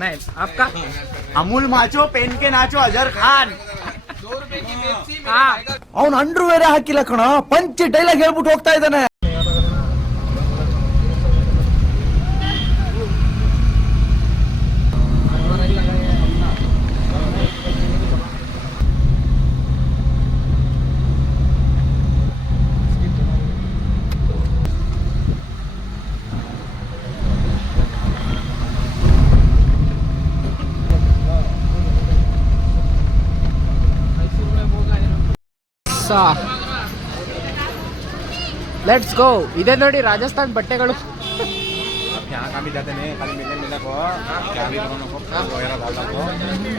नहीं आपका Amul macho pen के नाचो अजहर खान 2 रुपए की पेप्सी ಅವ್ನು ಅಂಡ್ರೂ ಬೇರೆ ಹಾಕಿಲ್ಲ ಕಣ ಪಂಚ್ ಡೈಲಾಗ್ ಹೇಳ್ಬಿಟ್ಟು ಹೋಗ್ತಾ ಇದ್ದಾನೆ. Let's go. ಇದೆ ನೋಡಿ ರಾಜಸ್ಥಾನ್ ಬಟ್ಟೆಗಳು. क्या काम भी जाते नहीं खाली मिलने मिलने को क्या भी दोनों को वगैरह डालना को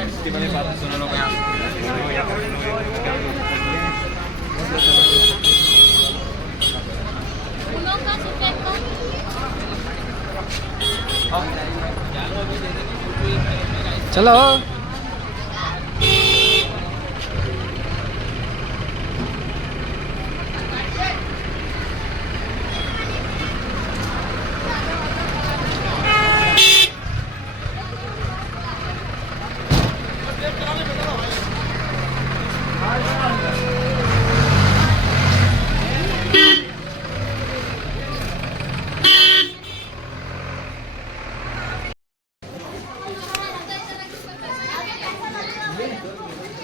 इसकी बड़ी बात सुनो लोग यहाँ चलो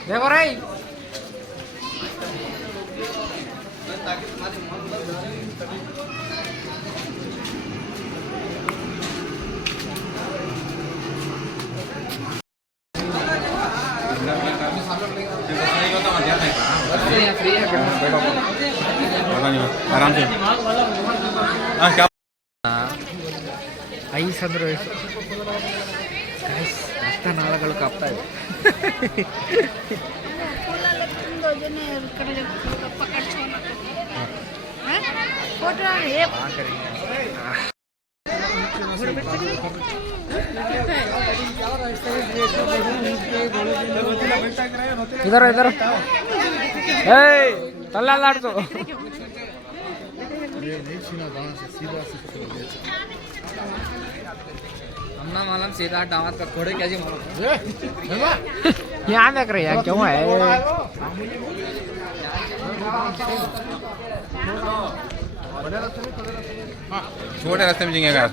देखो रे आराम से ಐಸ್ ಅಂದ್ರೆ ರಕ್ತ ನಾಳಗಳು ಕಾಪ್ತಾ ಇದೆ. इधर इधर तल्लाड़ो हमना मालूम सीधा दावत का खोड़े कैसे मालूम यहाँ देख रहे हैं क्यों है छोटे रास्ते में जिंगेगा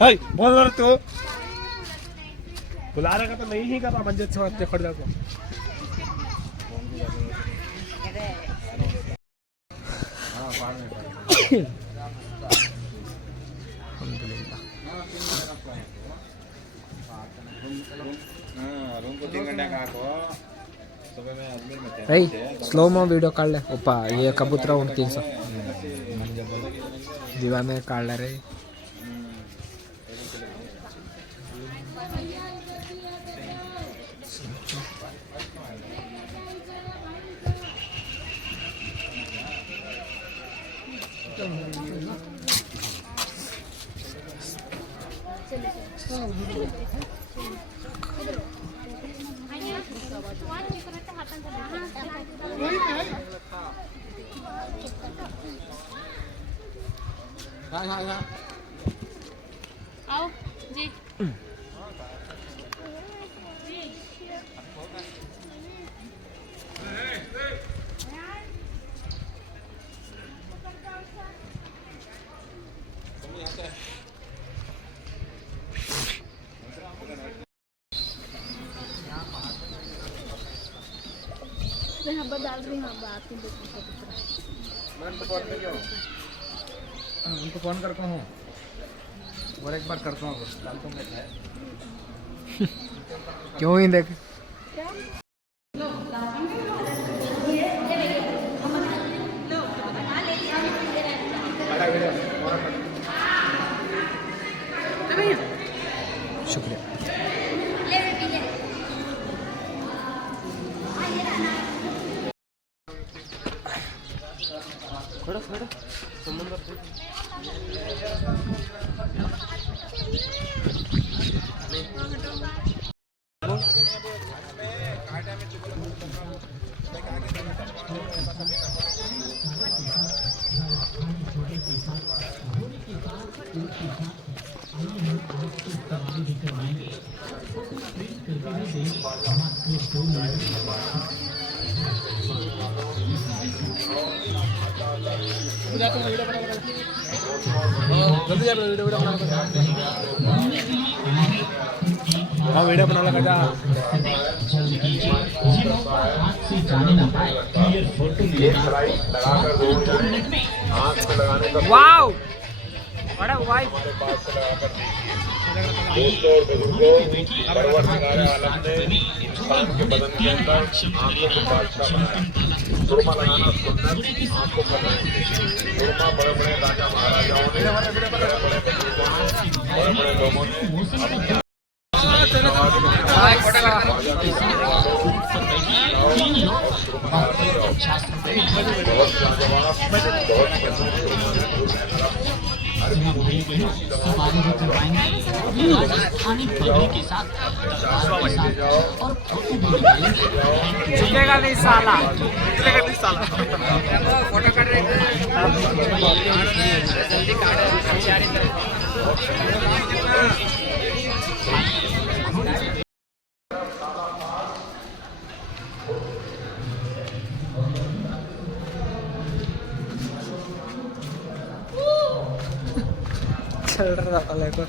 बोल रहा तू बुला रहा तो नहीं ही करता मंजिल से खड़ जाको भाई स्लो मो वीडियो काढ ले ओपा ये कबूतरा उन 300 दीवाने काढ ले रे आओ जी पे हम डाल रही हूँ बात में उनको फोन करता हूँ और एक बार करता हूँ क्यों ही देख शुक्रिया हाँ वीडियो बना लगा वाओ बड़ा वाइफ दोस्तों और बुजुर्गों, परवरदिगार आलम ने इंसान के बदन के अंदर आंखों को बादशाह बनाया। सुरमा लगाना सुन्नत, आंखों पर सुरमा बड़े बड़े राजा महाराजाओं ने, बड़े बड़े लोगों ने बहुत लाजवाब, झुकेगा नहीं साला फोटो कर रहे चल रहा था लेको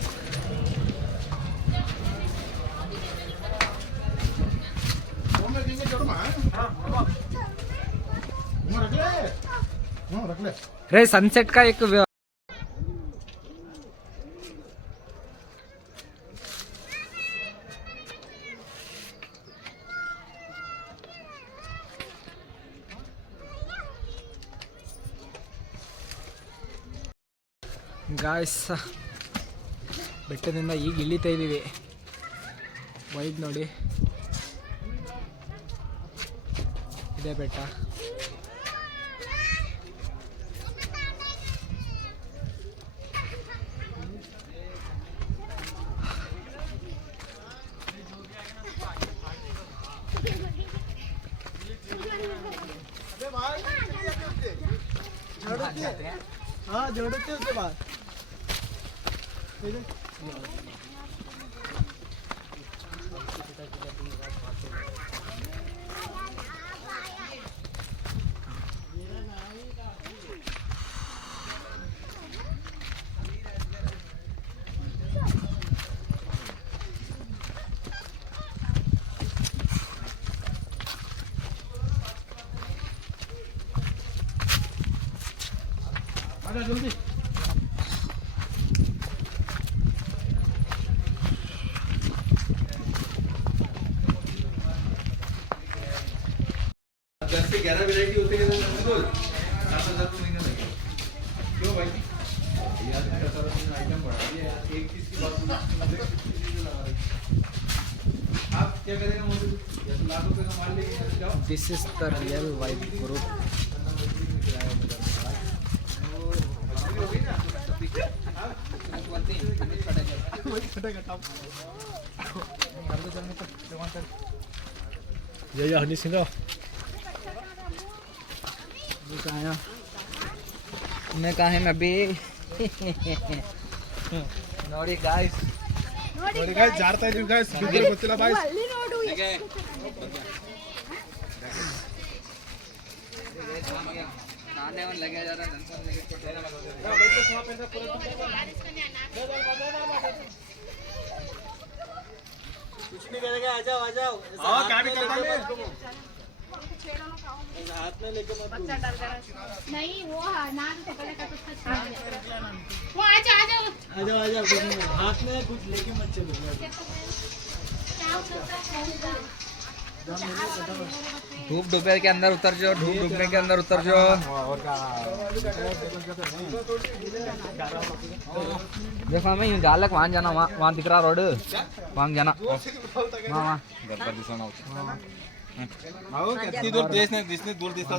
रे सनसेट का एक ಗಾಯ್ಸ್ ಬೆಟ್ಟದಿಂದ ಈಗ ಇಳಿತಾ ಇದ್ದೀವಿ ವೈಡ್ ನೋಡಿ ಇದೇ ಬೆಟ್ಟ हाँ जोड़ते उसके बाद जल्दी दस से 11 वैरायटी होती है बिल्कुल 7,000 महीने लगे क्यों भाई यार आइटम बढ़ा दिया एक चीज की बात आप क्या करेंगे मुझे 10 लाख रुपए का माल लेके जाओ this is the real vibe group ये हनी सिंह मैं कहा है अभी ನೋಡಿ ಗಾಯ್ಸ್ ನೋಡಿ गाइस ಜಾರ್ತಾ ಇದೀವಿ गाइस ಬಿದ್ರೆ ಗೊತ್ತಿಲ್ಲ गाइस ಅಲ್ಲಿ ನೋಡು नाने और लगे जा रहा है कुछ नहीं करेगा आ जाओ हां क्या भी करता है बच्चा डर गया नहीं वो नाक पकड़े का कुछ वो आ जाओ हाथ में कुछ लेके मत चलो। धूप दोपहर के अंदर उतर जाओ, धूप डूबने के अंदर उतर जाओ। देखो हमें गालक वहाँ जाना, वहाँ दिख रहा रोड, वहाँ जाना, वहाँ किती दूर दिसने दूर दिसता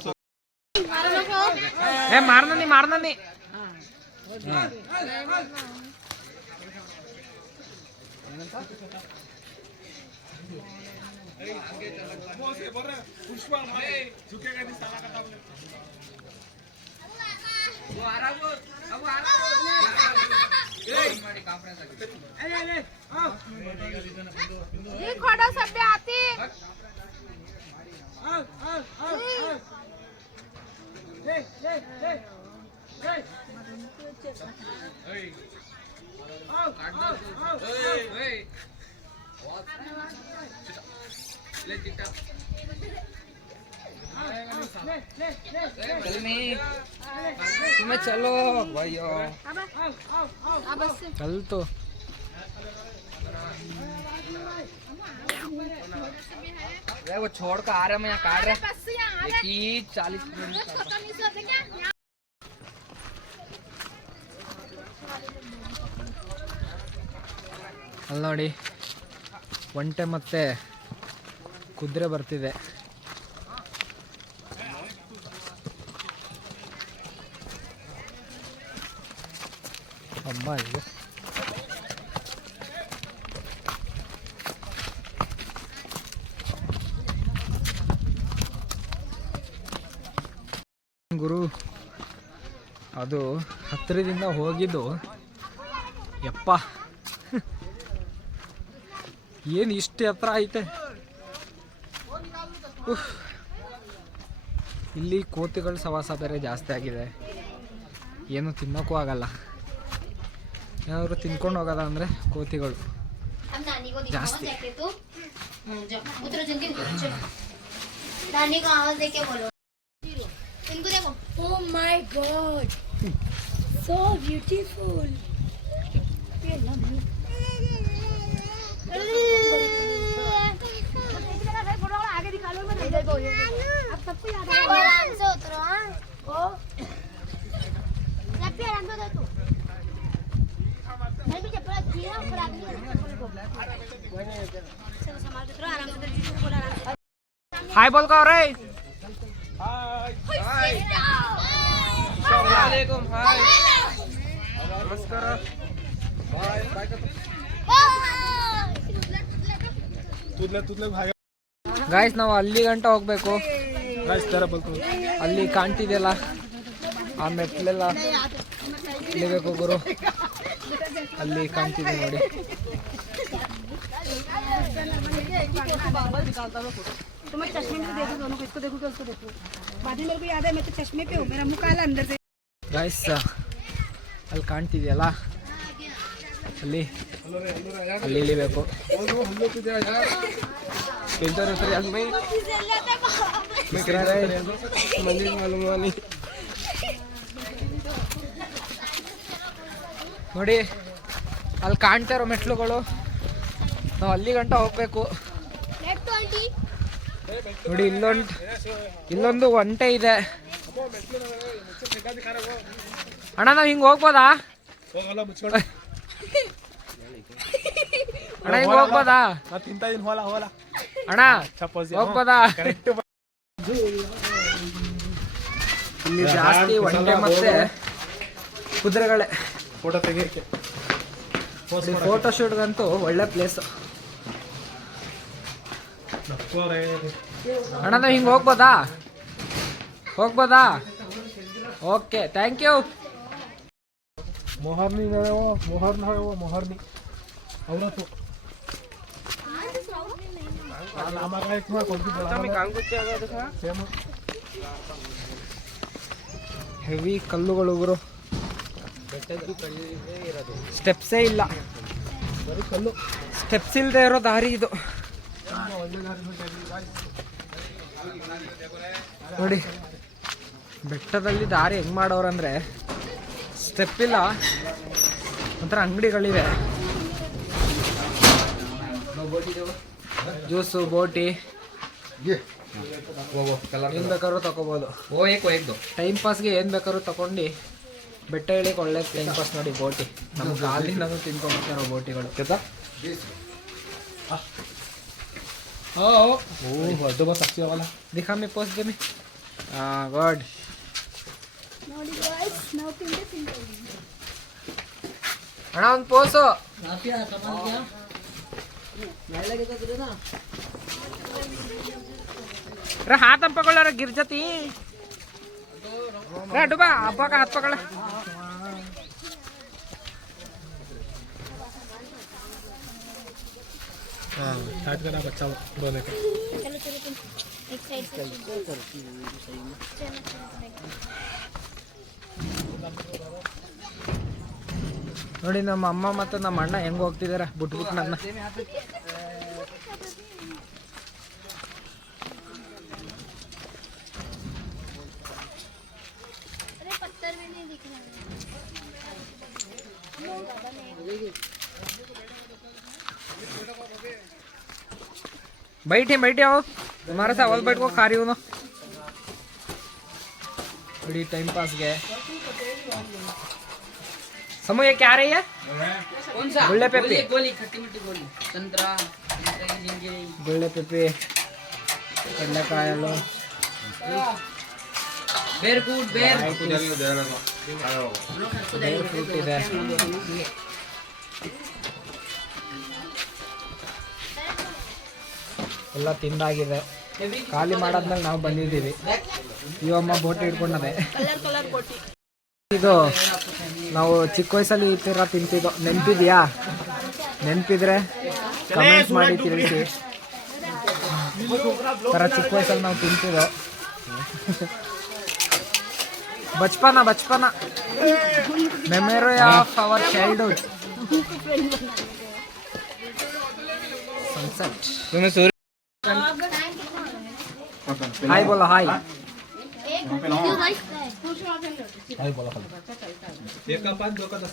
ए मारना नहीं ये खोड़ा सब पे आती तुम्हें चलो भाइयों, चल तो वो छोड़ कर आ रहे, मैं यहाँ काट रहा बस यहाँ की 40 खत्म नहीं होते क्या ಅಲ್ಲಿ ನೋಡಿ ಒಂಟೆ ಮತ್ತೆ ಕುದುರೆ ಬರ್ತಿದೆ. ಅಮ್ಮ ಇದು ಗುರು ಅದು ಹತ್ತಿರದಿಂದ ಹೋಗಿದ್ದು ಯಪ್ಪ ಏನು ಇಷ್ಟು ಹತ್ರ ಐತೆ. ಇಲ್ಲಿ ಕೋತಿಗಳ ಸವಾಸ ಬೇರೆ ಜಾಸ್ತಿ ಆಗಿದೆ, ಏನು ತಿನ್ನೋಕ್ಕೂ ಆಗಲ್ಲ. ಏನಾದ್ರು ತಿನ್ಕೊಂಡು ಹೋಗೋದ ಅಂದರೆ ಕೋತಿಗಳು ಜಾಸ್ತಿ. नानी को आवाज देके बोलो, इनको देखो. Oh my God, so beautiful. आगे दिखा लो, इधर को अब सबको याद आ आराम से उतरो. हाँ जब भी आराम से उतर तू. मैं भी चप्पल अच्छी है ऊपर आदमी चलो संभाल के उतरो, आराम से उतर. बोल आराम से. ಹಾಯ್ ಬೋಲ್ಕೋ ಅವ್ರೆ. अस्सलामुअलैकुम, हाय, नमस्कार, तुदले भाग ಗಾಯ್ಸ್ ನಾವು ಅಲ್ಲಿ ಗಂಟ ಹೋಗ್ಬೇಕು. गाइस तेरा बोलतो ಅಲ್ಲಿ ಕಾಣ್ತಿದೆಯಲ್ಲ ಆ ಮೆಟ್ಲೆಲ್ಲ ಇಳಿಬೇಕು ಗುರು. ಅಲ್ಲಿ ಕಾಣ್ತಿದೆ ನೋಡಿ. तो मैं चश्मे में देखूं दोनों को, इसको देखूं तो उसको देखूं. बाद में मेरे को याद है मैं तो चश्मे पे हूँ, मेरा मुंह काला अंदर से. ಗಾಯ್ಸ್ ಅಲ್ಲಿ ಕಾಣ್ತಿದೆಯಲ್ಲ ಅಲ್ಲಿ ಅಲ್ಲಿ ಇಳಿಬೇಕು. ನೋಡಿ ಅಲ್ಲಿ ಕಾಣ್ತಾ ಇರೋ ಮೆಟ್ಲುಗಳು, ನಾವು ಅಲ್ಲಿ ಗಂಟ ಹೋಗ್ಬೇಕು. ನೋಡಿ ಇಲ್ಲೊಂದು ಒಂಟೆ ಇದೆ ಅಣ್ಣ. ನಾವು ಹಿಂಗೆ ಹೋಗ್ಬೋದಾ ಹೋಗಲ್ಲ ಮುಚ್ಕೊಂಡು ಅಣ್ಣ? ಹಿಂಗೆ ಹೋಗ್ಬೋದಾ ತಿಂತಾ ಇದೀನಿ. ಹೋಲ ಹೋಲ ಅಣ್ಣ ಚಪ್ಪೋಸಿ ಹೋಗ್ಬೋದಾ? ಕರೆಕ್ಟ್. ಇಲ್ಲಿ ಜಾಸ್ತಿ ಒಂಟೆ ಮತ್ತೆ ಕುದುರೆಗಳೇ. ಫೋಟೋ ತೆಗಿಯಕ್ಕೆ ಫೋಟೋ ಶೂಟ್ಗಂತೂ ಒಳ್ಳೆ ಪ್ಲೇಸ್ ಅಣ್ಣ. ನಾವು ಹಿಂಗೆ ಹೋಗ್ಬೋದಾ? Okay, thank you. मोहरनी मोहरनी औरत हमारा एक में कौन सी सेम ಹೆವಿ ಕಲ್ಲುಗಳು ಗುರು. ಸ್ಟೆಪ್ಸೇ ಇಲ್ಲ, ಬರೀ ಕಲ್ಲು. ಸ್ಟೆಪ್ಸ್ ಇಲ್ಲದೆ ಇರೋ ದಾರಿ ಇದು. ನೋಡಿ ಬೆಟ್ಟದಲ್ಲಿ ದಾರಿ ಹೆಂಗೆ ಮಾಡೋರಂದ್ರೆ ಸ್ಟೆಪ್ ಇಲ್ಲ, ಒಂಥರ ಅಂಗಡಿಗಳಿವೆ, ಜ್ಯೂಸು ಬೋಟಿ ಏನು ಬೇಕಾದ್ರೂ ತಗೋಬೋದು. ಟೈಮ್ ಪಾಸ್ಗೆ ಏನು ಬೇಕಾದ್ರೂ ತಗೊಂಡು ಬೆಟ್ಟ ಇಳಿಗೆ ಒಳ್ಳೆ ಟೈಮ್ ಪಾಸ್. ನೋಡಿ ಬೋಟಿ, ನಮ್ಗೆ ಅಲ್ಲಿಂದ ತಿನ್ಕೊಂಡ್ಬರ್ತಾರೋ ಬೋಟಿಗಳು. ದಿಖಾ ಮೇ ಪೋಸ್ಟ್ ದೇ ಮೇ. ಗುಡ್. ನೋಡಿ guys, ನಾವು ತಿಂದೆ ಅಣ್ಣ ಒಂದು ಪೋಸು. रे हाथ हम पकड़ रे, गिर जाती रे डूबा, अब्बा का हाथ पकड़. हाँ स्टार्ट करना बच्चा बोलने का. चलो चलो तुम एक साइड से ನೋಡಿ ನಮ್ಮ ಅಮ್ಮ ಮತ್ತು ನಮ್ಮ ಅಣ್ಣ ಹೆಂಗೆ ಹೋಗ್ತಿದ್ದಾರೆ ಬಿಟ್ಬಿಟ್ಟು ನನ್ನ. अरे पत्थर में नहीं दिख रहा. बैठे बैठे आओ, तुम्हारे साथ अवल बैठ को खा रही हूँ ना. बड़ी टाइम पास गए. समूह ये क्या रही है? कौन सा? गुल्ले पेपे. गोली खट्टी मिट्टी गोली. संतरा गुल्ले पेपे, ಕಡಲೆಕಾಯಲು, ಬೇರ್ ಫ್ರೂಟ್ ಬೇರ್ ಫ್ರೂಟ್ ಇದೆ. ಎಲ್ಲ ತಿಂದಾಗಿದೆ. ಖಾಲಿ ಮಾಡಾದ್ಮೇಲೆ ನಾವು ಬಂದಿದ್ದೀವಿ. ಇವಮ್ಮ ಬೋಟಿ ಹಿಡ್ಕೊಂಡದೆ. ಇದು ನಾವು ಚಿಕ್ಕ ವಯಸ್ಸಲ್ಲಿ ಈ ಥರ ತಿಂತಿದ್ದೋ, ನೆನಪಿದೆಯಾ? ನೆನಪಿದ್ರೆ ಕಮೆಂಟ್ಸ್ ಮಾಡಿ ತಿಳಿಸಿ. ಥರ ಚಿಕ್ಕ ವಯಸ್ಸಲ್ಲಿ ನಾವು ತಿಂತಿದ್ದೋ. ಬಚ್ಪನ ಬಚ್ಪನ memory of our childhood. Sunset. Hi बोलो हाय. हाय बोलो हाय. एक का 5 2 का 10.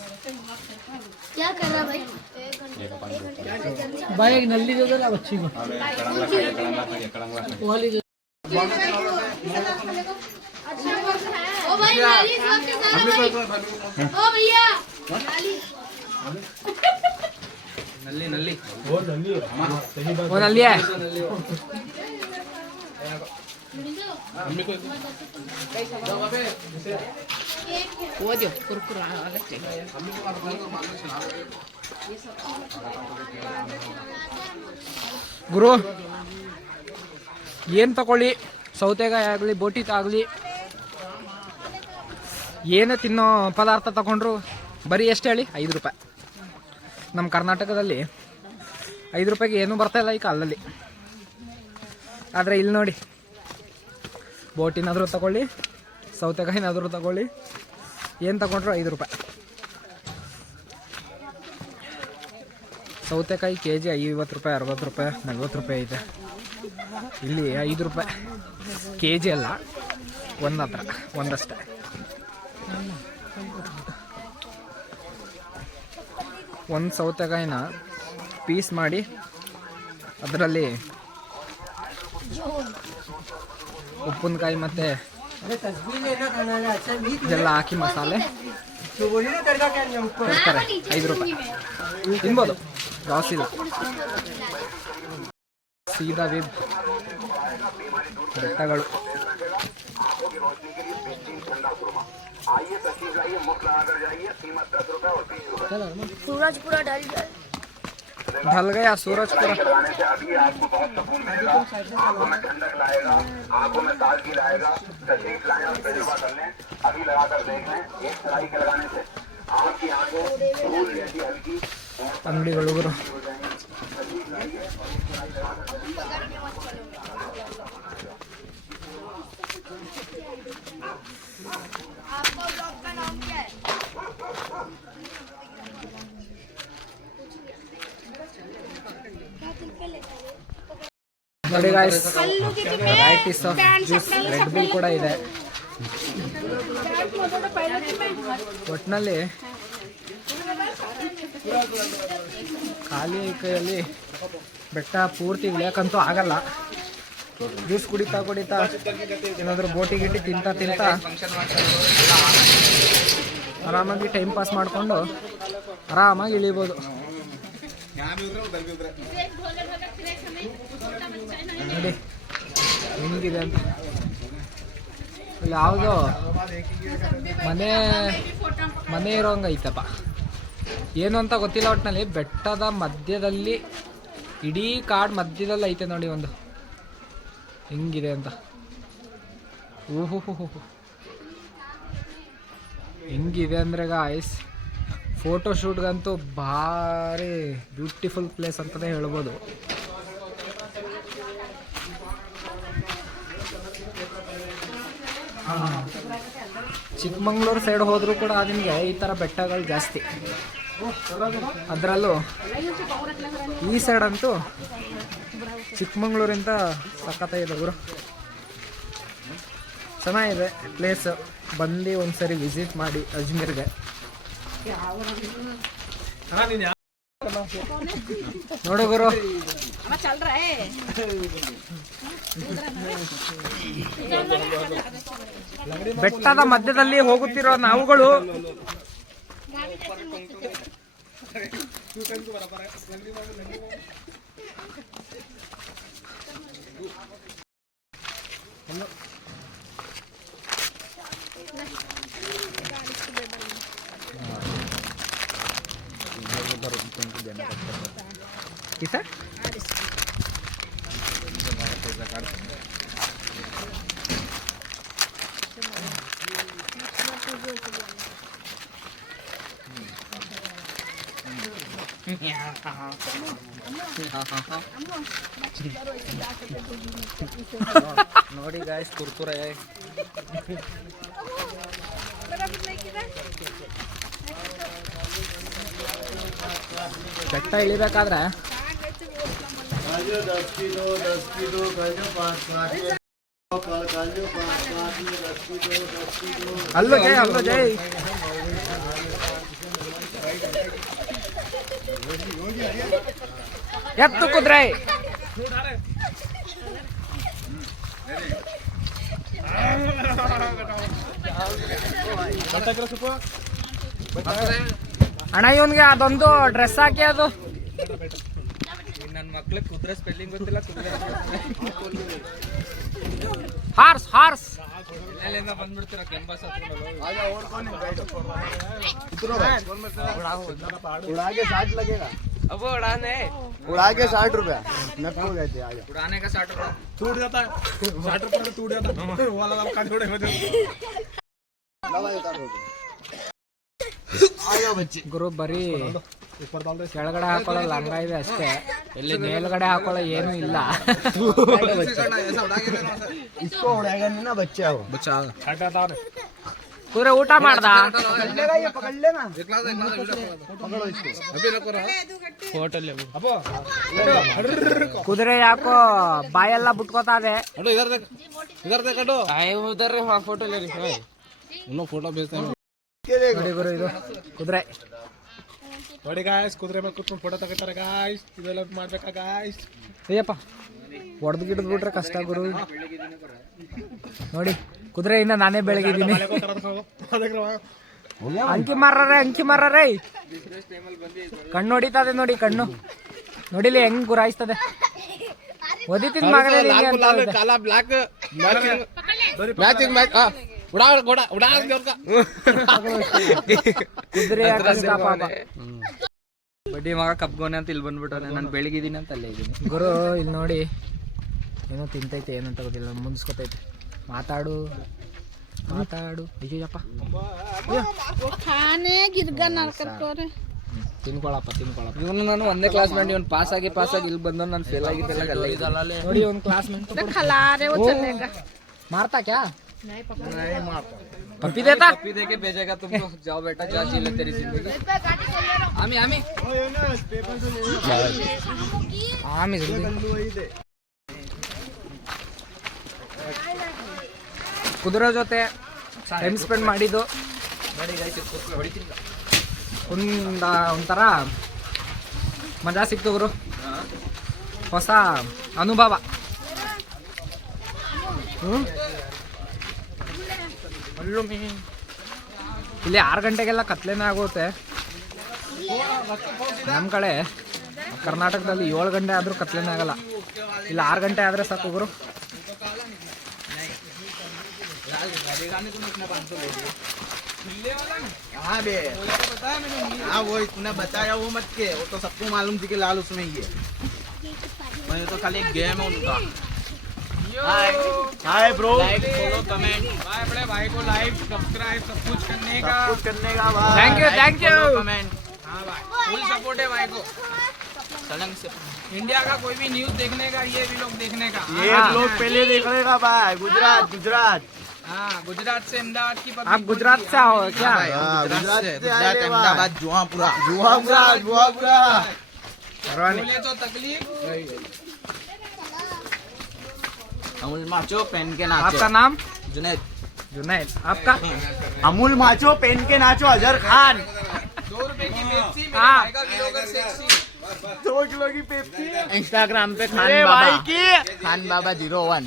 क्या कर रहा भाई? भाई एक नल्ली दे दो ना बच्ची को. ओ भाई नाली ओ भैया नाली ನಲ್ಲಿ वो नन्ही वो नल्ली है. ಓದ್ಯೋ ಕುರ್ಕುರ ಆಗತ್ತೆ. ಗುರು ಏನು ತಗೊಳ್ಳಿ, ಸೌತೆಕಾಯಿ ಆಗಲಿ ಬೋಟಿ ಆಗಲಿ ಏನೇ ತಿನ್ನೋ ಪದಾರ್ಥ ತಗೊಂಡ್ರು ಬರೀ ಎಷ್ಟು ಹೇಳಿ? 5 ರೂಪಾಯಿ. ನಮ್ಮ ಕರ್ನಾಟಕದಲ್ಲಿ 5 ರೂಪಾಯಿಗೆ ಏನೂ ಬರ್ತಾಯಿಲ್ಲ ಈ ಕಾಲದಲ್ಲಿ. ಆದರೆ ಇಲ್ಲಿ ನೋಡಿ, ಬೋಟಿನಾದರೂ ತಗೊಳ್ಳಿ, ಸೌತೆಕಾಯಿನಾದರೂ ತಗೊಳ್ಳಿ, ಏನು ತಗೊಂಡ್ರು 5 ರೂಪಾಯಿ. ಸೌತೆಕಾಯಿ KG 50 ರೂಪಾಯಿ, 60 ರೂಪಾಯಿ, 40 ರೂಪಾಯಿ ಇದೆ. ಇಲ್ಲಿ 5 ರೂಪಾಯಿ KG ಅಲ್ಲ, ಒಂದಷ್ಟೇ. ಒಂದು ಸೌತೆಕಾಯಿನ ಪೀಸ್ ಮಾಡಿ ಅದರಲ್ಲಿ ಉಪ್ಪಿನಕಾಯಿ ಮತ್ತು ಇದೆಲ್ಲ ಹಾಕಿ ಮಸಾಲೆ ಕೊಡ್ತಾರೆ. 5 ರೂಪಾಯಿ ತಿನ್ಬೋದು, ಲಾಸ್ ಇಲ್ಲ. ಸೀದಾ ವಿಬ್ ಬೆಟ್ಟಗಳು. सूरज पूरा ढल गया. ढल गया सूरज पूरा. अभी आपको बहुत सुकून मिलेगा, आंखों में ठंडक लाएगा, आंखों में ताजगी लाएगा. तशरीफ लाएं और तजुर्बा कर लें. अभी लगाकर देख लें. एक सलाई के लगाने से आपकी आंखें फूल जैसी हल्की अंगड़ीಗಳು ಗುರು. ನೋಡಿ guys, varieties of juice, red bull ಕೂಡ ಇದೆ. ಒಟ್ಟಿನಲ್ಲಿ ಖಾಲಿ ಕೈಯಲ್ಲಿ ಬೆಟ್ಟ ಪೂರ್ತಿ ಇಳಿಯೋಕ್ಕಂತೂ ಆಗಲ್ಲ. ಜ್ಯೂಸ್ ಕುಡಿತಾ ಕುಡಿತಾ ಏನಾದರೂ ಬೋಟಿ ಗಿಟ್ಟಿ ತಿಂತಾ ತಿಂತಾ ಆರಾಮಾಗಿ ಟೈಮ್ ಪಾಸ್ ಮಾಡಿಕೊಂಡು ಆರಾಮಾಗಿ ಇಳಿಬೋದು. ನೋಡಿ ಹೆಂಗಿದೆ ಅಂತ. ಇಲ್ಲಿ ಯಾವುದೋ ಮನೆ ಇರೋಂಗ ಐತಪ್ಪ, ಏನು ಅಂತ ಗೊತ್ತಿಲ್ಲ. ಒಟ್ಟಿನಲ್ಲಿ ಬೆಟ್ಟದ ಮಧ್ಯದಲ್ಲಿ, ಇಡೀ ಕಾಡು ಮಧ್ಯದಲ್ಲಿ ಐತೆ ನೋಡಿ ಒಂದು, ಹೆಂಗಿದೆ ಅಂತ. ಓಹೋ ಹೆಂಗಿದೆ ಅಂದರೆ ಗಾಯ್ಸ್, ಫೋಟೋ ಶೂಟ್ಗಂತೂ ಭಾರಿ ಬ್ಯೂಟಿಫುಲ್ ಪ್ಲೇಸ್ ಅಂತಲೇ ಹೇಳ್ಬೋದು. ಚಿಕ್ಕಮಂಗ್ಳೂರು ಸೈಡ್ ಹೋದರೂ ಕೂಡ ನಿಮಗೆ ಈ ಥರ ಬೆಟ್ಟಗಳು ಜಾಸ್ತಿ. ಅದರಲ್ಲೂ ಈ ಸೈಡ್ ಅಂತೂ ಚಿಕ್ಕಮಂಗ್ಳೂರಿಂದ ಸಖತ್ತಾಗಿದೆ ಗುರು. ಚೆನ್ನಾಗಿದೆ ಪ್ಲೇಸ್, ಬಂದು ಒಂದ್ಸರಿ ವಿಸಿಟ್ ಮಾಡಿ ಅಜ್ಮೀರ್ಗೆ. ನೋಡು ಗುರು, ಬೆಟ್ಟದ ಮಧ್ಯದಲ್ಲಿ ಹೋಗುತ್ತಿರೋ ನಾವುಗಳು किसा ನೋಡಿ ಗಾಯ್ಸ್, ಕುರ್ಕುರೆ ಬೆಟ್ಟ ಇಳಿಬೇಕಾದ್ರೆ ಅಲ್ಲೋ ಜೈ, ಅಲ್ಲೋ ಜೈ. ಎತ್ತು ಕುದ್ರೆ ಅಣ್ಣ, ಇವನ್ಗೆ ಅದೊಂದು ಡ್ರೆಸ್ ಹಾಕಿ. ಅದು ನನ್ನ ಮಕ್ಳಿಗೆ ಕುದುರೆ ಸ್ಪೆಲ್ಲಿಂಗ್ ಗೊತ್ತಿಲ್ಲ. ಹಾರ್ಸ್ ಹಾರ್ಸ್ ಎಲ್ಲೆಲ್ಲಿಂದ ಬಂದ್ಬಿಡ್ತೀರ ಕೆಂಬಾಸ್ अब उड़ाने 60 रुपया नक्को गए थे। आजा उड़ाने का 60 रुपया टूट जाता है, 60 रुपये में टूट जाता है वाला का जोड़े हो जाते। आजा बच्चे ಗುರು, ಬರೀ ಕೆಳಗಡೆ ಹಾಕೊಳ್ಳೋ ಲಂಗ ಇದೆ ಅಷ್ಟೇ, ಇಲ್ಲಿ ಮೇಲ್ಗಡೆ ಹಾಕೊಳ್ಳೋ ಏನು ಇಲ್ಲ. इसको उड़ाएगा नहीं ना बच्चे, वो बच्चा हटाता है। ಕುದುರೆ ಊಟ ಮಾಡ್ದ? पकड़ लेना, पकड़ो इसको अभी नको रहा होटल ले अब ಕುದುರೆ ಯಾಕೋ ಬಾಯೆಲ್ಲ ಬಿಟ್ಕೋತಾ ಇದೆ. हटो इधर देख हटो उधर फोटो ले रही उन लोग फोटो भेजते हैं। ನೋಡಿ ಗುರು, ಇದು ಕುದುರೆ. ನೋಡಿ ಗಾಯ್ಸ್, ಕುದುರೆ ಮೇಲೆ ಕೂತ್ಕೊಂಡು ಫೋಟೋ ತಗೋತಾರೆ ಗಾಯ್ಸ್. ಇದೆಲ್ಲ ಮಾಡ್ಬೇಕಾ ಗಾಯ್ಸ್? ಅಯ್ಯಪ್ಪ, ಹೊಡೆದು ಗಿಡದ್ ಬಿಟ್ರೆ ಕಷ್ಟ ಗುರು. ನೋಡಿ, ಕುದುರೆಯಿಂದ ನಾನೇ ಬೆಳಗಿದ್ದೀನಿ. ಅಂಕಿ ಮಾರ್ರೆ ಕಣ್ಣು ಹೊಡಿತದೆ ನೋಡಿ, ಕಣ್ಣು ನೋಡಿಲಿ ಹೆಂಗ್ ಗುರಾಯಿಸ್ತದೆ. ಒದಿತಿದ್ ಮಗನೇ ಕಾಲ ಬ್ಲಾಕ್ ಮ್ಯಾಚಿಂಗ್ ಮ್ಯಾಚ್ ಉಡಾ ಕುದುರೆ ಬಡ್ಡಿ ಮಗ ಕಪ್ಗೋನೆ ಅಂತ ಇಲ್ಲಿ ಬಂದ್ಬಿಟ್ಟವ್ರೆ. ನಾನು ಬೆಳಗಿದ್ದೀನಿ ಅಂತ ಅಲ್ಲೇ ಇದ್ದೀನಿ. ಗುರು, ಇಲ್ಲಿ ನೋಡಿ, ಏನೋ ತಿಂತೈತೆ, ಏನಂತ ಗೊತ್ತಿಲ್ಲ, ಮುಂದಿಸ್ಕೊತೈತೆ. ಮಾತಾಡು ಅಯ್ಯಪ್ಪ, ತಿನ್ಕೊಳಪ್ಪ. ಇವನು ನಾನು ಒಂದೇ ಕ್ಲಾಸ್ ಮೆಂಟ್. ಇವನು ಪಾಸ್ ಆಗಿ ಇಲ್ಲಿ ಬಂದು ನಾನು ಫೇಲ್ ಆಗಿದ್ದೆಲ್ಲ ನೋಡಿ, ಒಂದು ಕ್ಲಾಸ್ ಮಾರ್ತಾ ಕ್ಯಾ पप्पी देता? पप्पी देके भेजेगा तुमको। जाओ बेटा, जा जी ले तेरी जिंदगी। आमी ಕುದುರೆ ಜೊತೆ ಟೈಮ್ ಸ್ಪೆಂಡ್ ಮಾಡಿದ್ದು ಒಂಥರ ಮಜಾ ಸಿಕ್ತು ಗುರು. ಹೊಸ ಅನುಭವ. ಇಲ್ಲಿ 6 ಗಂಟೆಗೆಲ್ಲ ಕತ್ಲೆನೇ ಆಗುತ್ತೆ. ನಮ್ಮ ಕಡೆ ಕರ್ನಾಟಕದಲ್ಲಿ 7 ಗಂಟೆ ಆದರೂ ಕತ್ಲೆನೇ ಆಗಲ್ಲ. ಇಲ್ಲಿ 6 ಗಂಟೆ ಆದರೆ ಸಾಕು ಗುರು. हाँ बे हाँ वो तूने बताया वो मत के वो तो सबको मालूम थी कि लाल उसमें ही है। मैं तो खाली एक गेम है उनका। Hi bro, like follow comment भाई बड़े भाई को लाइक सब्सक्राइब सब कुछ करने का भाई। Thank you comment. हाँ भाई फुल सपोर्ट है भाई को। सलंग से इंडिया का कोई भी न्यूज़ देखने का, ये भी लोग देखने का। ये लोग पहले देखेगा भाई। गुजरात गुजरात हाँ गुजरात से अहमदाबाद की पब्लिक। आप गुजरात से हो क्या? गुजरात अहमदाबाद जुहापुरा जुहापुरा बोले तो तकलीफ। अमूल माचो पेन के नाचो। आपका नाम? जुनैद। जुनैद। आपका? अमूल माचो पेन के नाचो। अजहर खान। 2 रुपए की पेप्सी मेरे हाँ। भाई का गिलोगर सेक्सी। 2 किलो की पेप्सी। इंस्टाग्राम पे खान बाबा खान बाबा 01।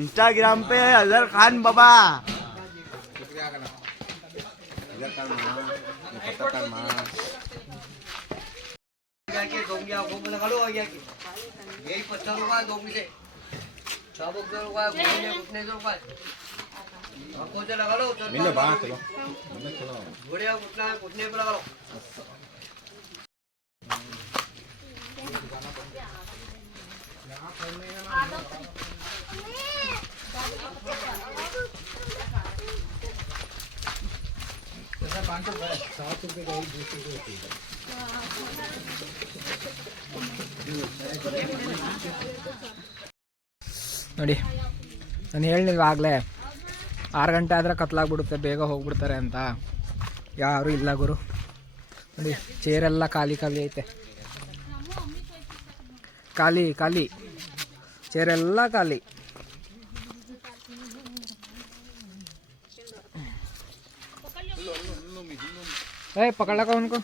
इंस्टाग्राम पे अजहर खान बाबा। ನೋಡಿ ನಾನು ಹೇಳಿಲ್ವ ಆಗಲೇ 6 ಗಂಟೆ ಆದರೆ ಕತ್ಲಾಗ್ಬಿಡುತ್ತೆ, ಬೇಗ ಹೋಗ್ಬಿಡ್ತಾರೆ ಅಂತ. ಯಾರೂ ಇಲ್ಲ ಗುರು. ನೋಡಿ ಚೇರೆಲ್ಲ ಖಾಲಿ ಖಾಲಿ ಐತೆ. ಖಾಲಿ ಖಾಲಿ ಚೇರೆಲ್ಲ ಖಾಲಿ. ए पकड़ा का उनको।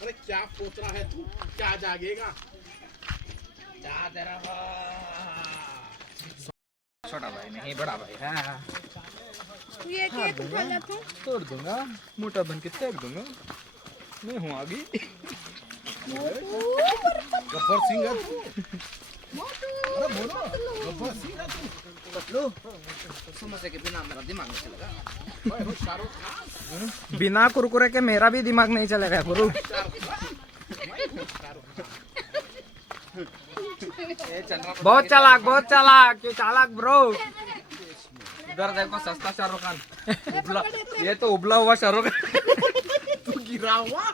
अरे क्या सोच रहा है तू? क्या जागेगा? छोटा भाई नहीं बड़ा भाई है। ये क्या तू खा जाता है? तोड़ दूंगा, मोटा बन के फेंक दूंगा। मैं हूँ आगे। गब्बर सिंह है तू। अरे बोलो गब्बर सिंह है तू। समोसे के बिना मेरा दिमाग नहीं चलेगा। भाई हो शाहरुख खान। बिना कुरकुरे के मेरा भी दिमाग नहीं चलेगा गुरु। बहुत चालाक ये चालाक ब्रो। इधर देखो सस्ता शाहरुख खान। उबला, ये तो उबला हुआ शाहरुख खान। तू गिरा हुआ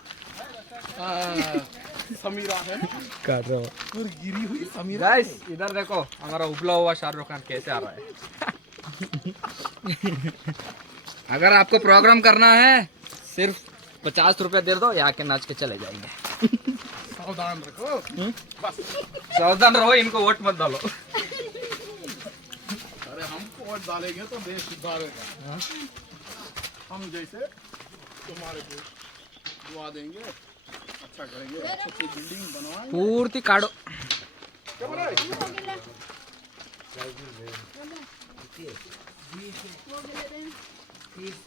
समीरा है। कर रहा हूँ तू गिरी हुई समीरा। गाइस इधर देखो हमारा उबला हुआ शाहरुख खान कैसे आ रहा है। अगर आपको प्रोग्राम करना है सिर्फ 50 रुपए दे दो, यहाँ के नाच के चले जाएंगे। सावधान रखो। बस सावधान रहो, इनको वोट मत डालो। अरे हमको वोट डालेंगे तो देश सुधारेगा। हम जैसे तुम्हारे को दुआ देंगे, अच्छा करेंगे, अच्छी बिल्डिंग बनवाएंगे। पूर्ति काड़ो। क्या बोल रहे?